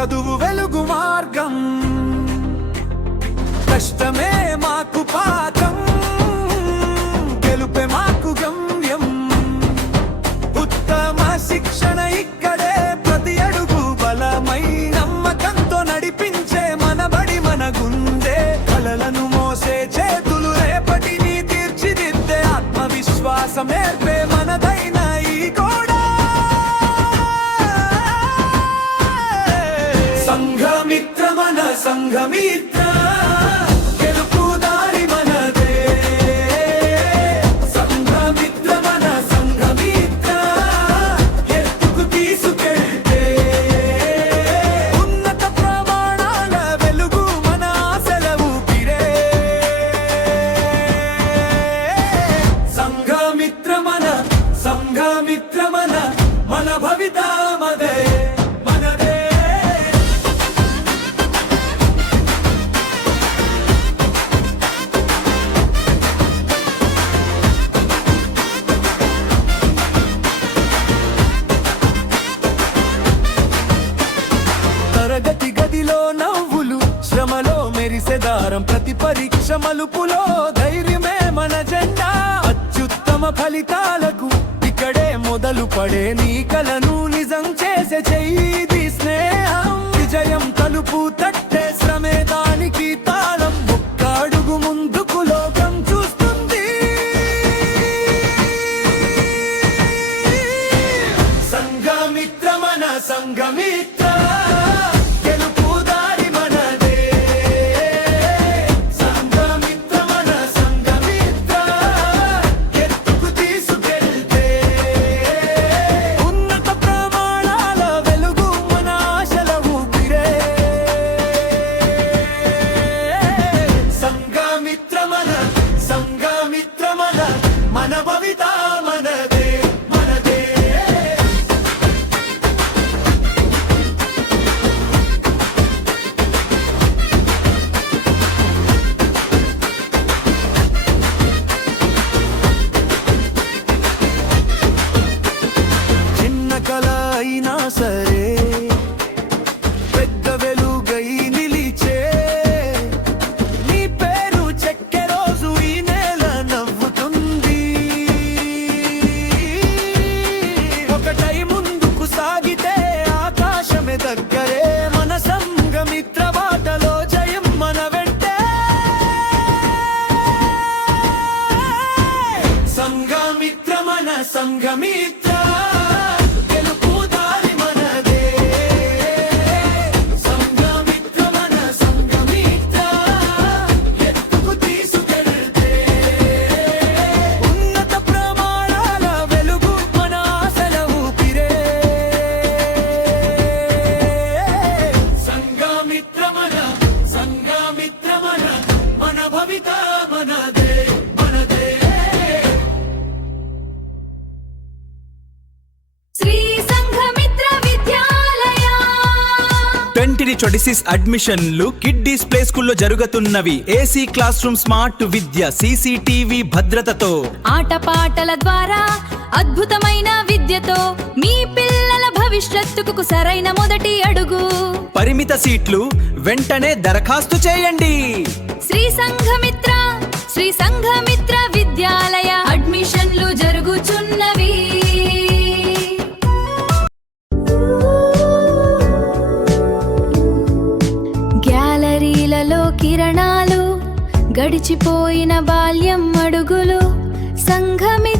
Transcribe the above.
చదువు వెలుగు మార్గం, కష్టమే మాకు పాఠం, గెలుపే మాకు గమ్యం. ఉత్తమ శిక్షణ ఇక్కడే, ప్రతి అడుగు బలమై నమ్మకంతో నడిపించే మనబడి మన గుండె. కలలను మోసే చేతులు రేపటిని తీర్చిదిద్దే, ఆత్మవిశ్వాసం నేర్పే మనదైన ఈ గోడ. సంఘమిత్ర మన సంఘమిత్ర, గెలుపు దారి మనదే. సంఘమిత్ర మన సంఘమిత్ర, ఎత్తుకు తీసుకెళ్తే ఉన్నత ప్రమాణాల వెలుగు మన ఆశల ఊపిరే. సంఘమిత్ర మన సంఘమిత్ర మన, మన భవిత మదే మనదే. తరగతి గదిలో నవ్వులు, శ్రమలో మెరిసెదారం, ప్రతి పరీక్ష మలుపులో ధైర్యమే మన జెండా. అత్యుత్తమ ఫలితాలకు ఇక్కడే మొదలు పడే, నీ కలను నిజం చేసే చెయ్యి స్నేహం. విజయం తలుపు తట్టే, శ్రమే దానికి తాళం. ఒక్క అడుగు ముందుకు లోకం చూస్తుంది. సంఘమిత్ర మన సంఘమిత్ర, గెలుపు దారి మనదే. సంఘమిత్ర మన సంఘమిత్ర, ఎత్తుకు తీసుకెళ్తే ఉన్నత ప్రమాణాల వెలుగు మన ఆశల ఊపిరే. సంఘమిత్ర మన సంఘమిత్ర మన, మన భవిత మనదే మనదే. చిన్న కల అయినా సరే, పెద్ద వెలుగై నిలిచే, నీ పేరు చెక్కే రోజు ఈ నేల నవ్వుతుంది. ఒకటై ముందుకు సాగితే ఆకాశమే దగ్గరే, మన సంఘమిత్ర బాటలో జయం మన వెంటే. సంఘమిత్ర మన సంఘమిత్ర, గెలుపు దారి మనదే. సంఘమిత్ర మన సంఘమిత్ర, ఎత్తుకు తీసుకెళ్తే ఉన్నత ప్రమాణాల వెలుగు మన ఆశల ఊపిరే. సంఘమిత్ర మన సంఘమిత్ర మన, మన భవిత మనదే మనదే. శ్రీ సంఘమిత్ర విద్యాలయ 2026 అడ్మిషన్లు కిడ్డీస్ ప్లే స్కూల్లో జరుగుతున్నవి. ఏసీ క్లాస్ రూమ్, స్మార్ట్ విద్య, సీసీటీవీ భద్రతతో, ఆటపాటల ద్వారా అద్భుతమైన విద్యతో మీ పిల్లల భవిష్యత్తుకు సరైన మొదటి అడుగు. పరిమిత సీట్లు, వెంటనే దరఖాస్తు చేయండి. శ్రీ సంఘమిత్ర శ్రీ సంఘమిత్ర విద్యాలయ అడ్మిషన్లు జరుగుచున్నవి. గ్యాలరీలలో కిరణాలు, గడిచిపోయిన బాల్యం అడుగులు. సంఘమిత్ర